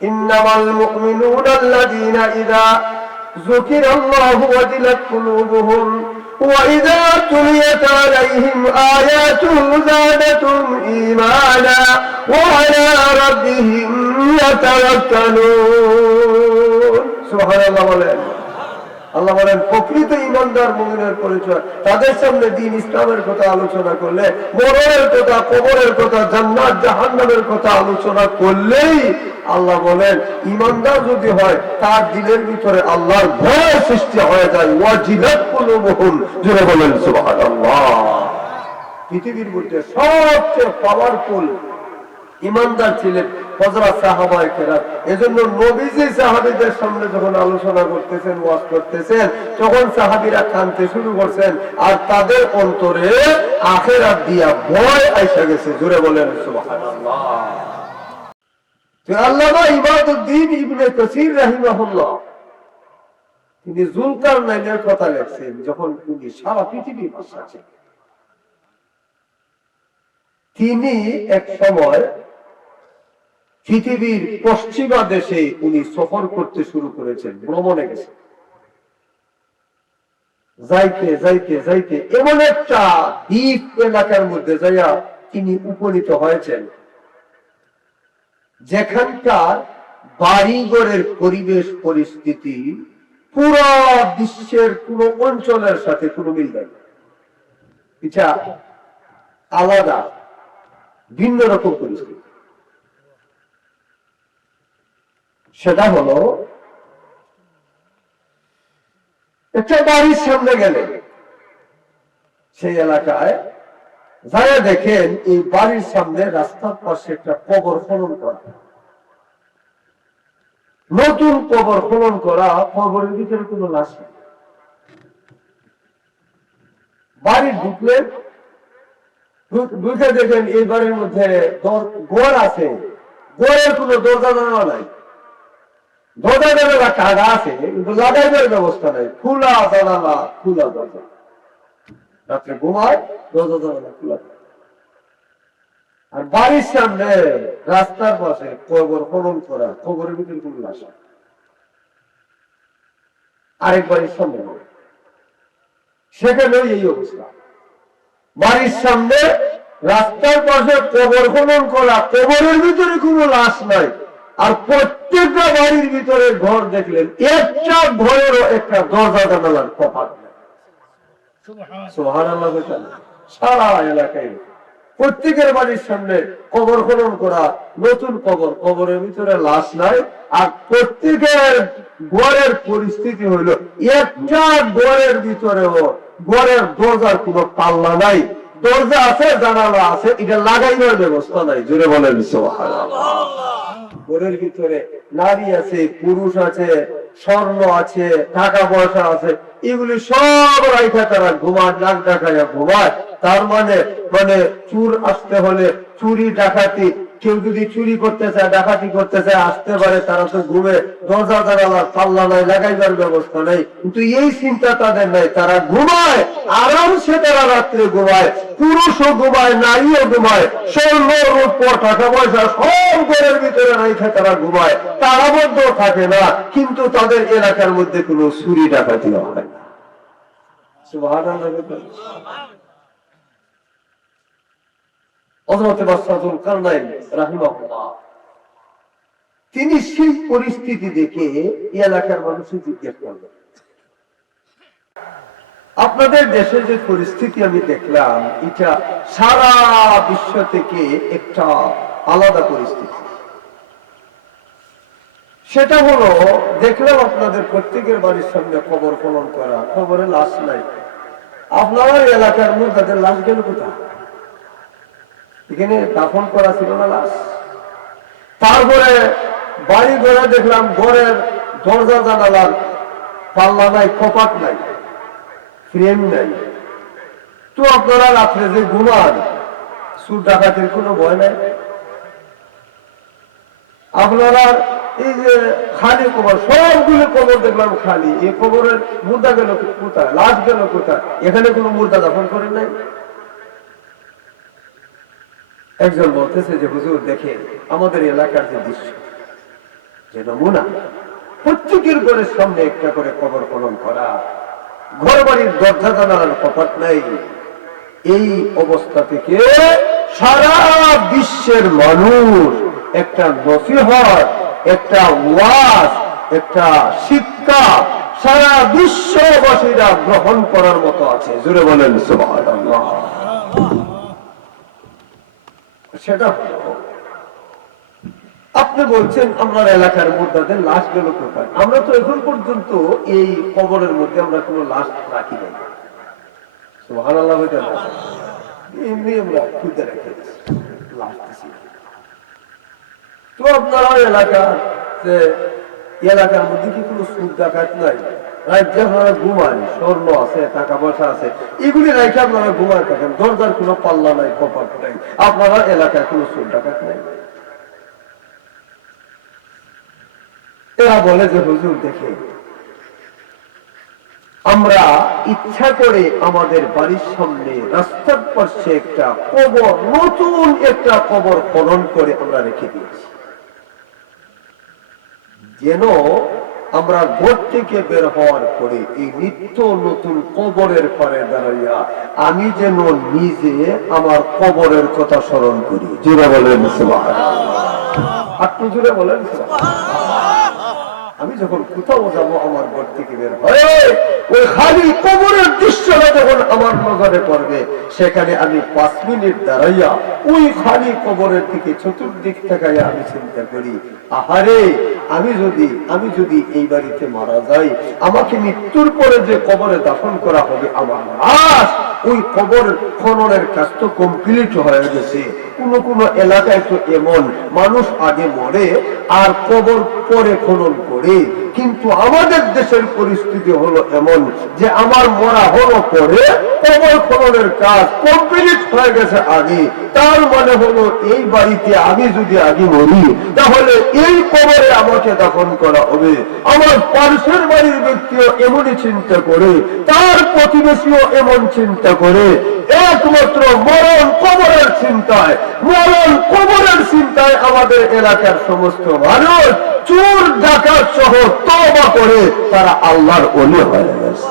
ইন্নামাল মুমিনুনা আল্লাযীনা ইযা যুকিরাল্লাহু ওয়াজিলাত কুলুবুহুম ওয়া ইযা তুলিয়াত আলাইহিম আয়াতুহু যাদাতুহুম ঈমানা ওয়া আলা রাব্বিহিম ইয়াতাওয়াক্কালুন। সুবহানাল্লাহ বলেন। আল্লাহ বলেন প্রকৃত ঈমানদার মুমিনের পরিচয় তাদের সামনে দ্বীন ইসলামের কথা আলোচনা করলে, মরণের কথা, কবরের কথা, জান্নাত জাহান্নামের কথা আলোচনা করলেই আল্লাহ বলেন ঈমানদার যদি হয় তার দিলের ভিতরে আল্লাহর ভয় সৃষ্টি হয়ে যায়। ওয়াজিলাত কুলুবুহুম, জোরে বলেন সুবহানাল্লাহ। পৃথিবীর মধ্যে সবচেয়ে পাওয়ারফুল ঈমানদার ছিলেন হযরত সাহাবায়ে কেরাম। এজন্য নবীজি সাহাবীদের সামনে যখন আলোচনা করতেছেন, ওয়াজ করতেছেন, তখন সাহাবীরা কাঁদতে শুরু করছেন আর তাদের অন্তরে আখিরাত দিয়া ভয় আইসা গেছে। জোরে বলেন সুবহানাল্লাহ। তো আল্লামা ইমাদউদ্দিন ইবনে কাসির রাহিমাহুল্লাহ তিনি যুলকারনাইনের কথা লিখছেন যখন তিনি সারা পৃথিবী ভাসাচ্ছেন। তিনি এক সময় পৃথিবীর পশ্চিমা দেশে উনি সফর করতে শুরু করেছেন, ভ্রমণে গেছেন। যাইতে যাইতে যাইতে এমন একটা দ্বীপ এলাকার মধ্যে যাইয়া তিনি উপনীত হয়েছেন যেখানকার বাড়িঘরের পরিবেশ পরিস্থিতি পুরো বিশ্বের কোন অঞ্চলের সাথে কোনো মিল নেই। এটা আলাদা, ভিন্ন রকম পরিস্থিতি। সেটা হলো একটা বাড়ির সামনে গেলে সেই এলাকায় যারা দেখেন এই বাড়ির সামনে রাস্তার পাশে একটা কবর খনন করা, নতুন কবর খনন করা, কবরের ভিতরে কোনো লাশ নেই। বাড়ি ঢুকলে ঢুকে দেখেন এই বাড়ির মধ্যে ঘর আছে, ঘরের কোনো দরজা জানালা নাই। দরজা জানালা কাটা আছে কিন্তু লাগাইবার ব্যবস্থা নাই, খোলা জানালা, খোলা দরজা। রাত্রে ঘুমায়, দরজা জানালা খোলা। আর বাড়ির সামনে রাস্তার পাশে কবর খনন করা, কবরের ভিতরে কোনো লাশ নেই। আরেক বাড়ির সামনে সেখানে এই অবস্থা। বাড়ির সামনে রাস্তার পাশে কবর খনন করা, কবরের ভিতরে কোনো লাশ নাই। আর প্রত্যেকটা বাড়ির ভিতরে ঘর দেখলেন একটা ঘরেরও একটা দরজা জানালার কপাট নেই। সুবহানাল্লাহ। সারা এলাকায় প্রত্যেকের বাড়ির সামনে কবর খনন করা, নতুন কবর, কবরের ভিতরে লাশ নাই। আর প্রত্যেকের ঘরের পরিস্থিতি হইল একটা ঘরের ভিতরেও ঘরের দরজার কোনো পাল্লা নাই। দরজা আছে, জানালা আছে, এটা লাগাইবার ব্যবস্থা নাই। জোরে বলেন সুবহানাল্লাহ। ঘরের ভিতরে নারী আছে, পুরুষ আছে, স্বর্ণ আছে, টাকা পয়সা আছে, এগুলি সব রাইখা তারা ঘুমায়, নাক ডাকাইয়া ঘুমায়। তার মানে চুর আসতে হলে চুরি ডাকাতি, কেউ যদি চুরি করতে চায়, ডাকাতি করতে চায়, আসতে পারে। তারা তো ঘুমে, দরজা জানালার পাল্লা নাই, লাগাইবার ব্যবস্থা নেই। কিন্তু এই চিন্তা তাদের নাই, তারা ঘুমায় আরামসে, তারা রাত্রে ঘুমায়, পুরুষও ঘুমায়, নারীও ঘুমায়, স্বর্ণ রূপ টাকা পয়সা সব ঘরের ভিতরে রাইখা তারা ঘুমায়, তারা বদ্ধ থাকে না। কিন্তু তাদের এলাকার মধ্যে কোনো চুরি ডাকাতি হয় না। সুবহানাল্লাহ। তিনি সেই পরিস্থিতি দেখে এলাকার মানুষের জিজ্ঞেস করলেন, আপনাদের দেশের যে পরিস্থিতি আমি দেখলাম এটা সারা বিশ্ব থেকে একটা আলাদা পরিস্থিতি। সেটা হলো দেখলাম আপনাদের প্রত্যেকের বাড়ির সামনে কবর খনন করা, কবরে লাশ নাই। আপনার এলাকার মধ্যে তাদের লাশ গেল কোথায়? এখানে দাফন করা ছিল না লাশ? তারপরে বাড়ি ঘরে দেখলাম ঘরের দরজা জানালার পাল্লা নাই, কপাট নাই, ফ্রেম নাই। তো আপনারা রাত্রে যে ঘুমান, চুর ডাকাতির কোনো ভয় নাই? আপনারা এই যে খালি কবর, সবগুলো কবর দেখলাম খালি, এই কবরের মুর্দা গেল কোথায়, লাশ গেল কোথায়? এখানে কোনো মুর্দা দাফন করেন নাই? একজন বলতেছে যে হুজুর দেখেন আমাদের এলাকার যে দৃশ্য, যে নমুনা। প্রত্যেকের ঘরের সামনে একটা করে কবর খনন করা, ঘর বাড়ির দরজা জানালার কপাট নাই। এই অবস্থা থেকে সারা বিশ্বের মানুষ একটা নসিহত, একটা ওয়াজ, একটা শিক্ষা সারা বিশ্ববাসীরা গ্রহণ করার মতো আছে। জোরে বলেন সুবহানাল্লাহ। সেটা আপনি বলছেন আমরা এলাকার মুর্দাদের লাশ গেল কোথায়? আমরা তো এখন পর্যন্ত এই কবরের মধ্যে আমরা কোনো লাশ রাখি নাই। সুবহানাল্লাহ। হইতে না এমনি আমরা খুঁজে রেখে লাশ দিছি। তো আপনারা এলাকার মধ্যে কি কোনো সুদ ডাকাত নাই? রাজ্যে আপনারা ঘুমান, স্বর্ণ আছে, টাকা পয়সা আছে, এগুলি রেখে আপনারা ঘুমায় থাকেন। দরজার কোনো পাল্লা নাই, কপাট নাই, আপনারা এলাকায় কোনো সুদ ডাকাত নাই। এরা বলে যে হুজুর দেখে আমরা ইচ্ছা করে আমাদের বাড়ির সামনে রাস্তার পাশে একটা কবর, নতুন একটা কবর খনন করে আমরা রেখে দিয়েছি, যেন আমরা ঘর থেকে বের হওয়ার পরে এই নিত্য নতুন কবরের পারে দাঁড়াইয়া আমি যেন নিজে আমার কবরের কথা স্মরণ করি। জোরে বলেন সুবহানাল্লাহ। আপনি জোরে বলেন সুবহানাল্লাহ। আমি যখন কোথাও যাবো আমার ঘর থেকে বের হয়ে ওই খালি কবরের দৃশ্যটা যখন আমার নজরে পড়বে, সেখানে আমি 5 মিনিট দাঁড়াইয়া ওই খালি কবরের দিকে চতুর্দিক তাকাইয়া আমি চিন্তা করি, আহারে আমি যদি এই বাড়িতে মারা যাই, আমাকে মৃত্যুর পরে যে কবরে দাফন করা হবে আমার লাশ, ওই কবর খননের কাজ তো কমপ্লিট হয়ে গেছে। কোন এলাকায় তো এমন মানুষ আগে মরে আর কবর পরে খনন করে, কিন্তু আমাদের দেশের পরিস্থিতি হলো এমন যে আমার মরা হলো পরে, কবর খননের কাজ কমপ্লিট হয়ে গেছে আগে। তার মানে হলো এই বাড়িতে আমি যদি আগে মরি, তাহলে এই কবরে আমাকে দাফন করা হবে। আমার পাশের বাড়ির ব্যক্তিও এমনই চিন্তা করে, তার প্রতিবেশীও এমন চিন্তা করে। একমাত্র মরণ কবরের চিন্তায় আমাদের এলাকার সমস্ত মানুষ চোর ডাকাত সহ তওবা করে তারা আল্লাহর ওলি হয়ে গেছে।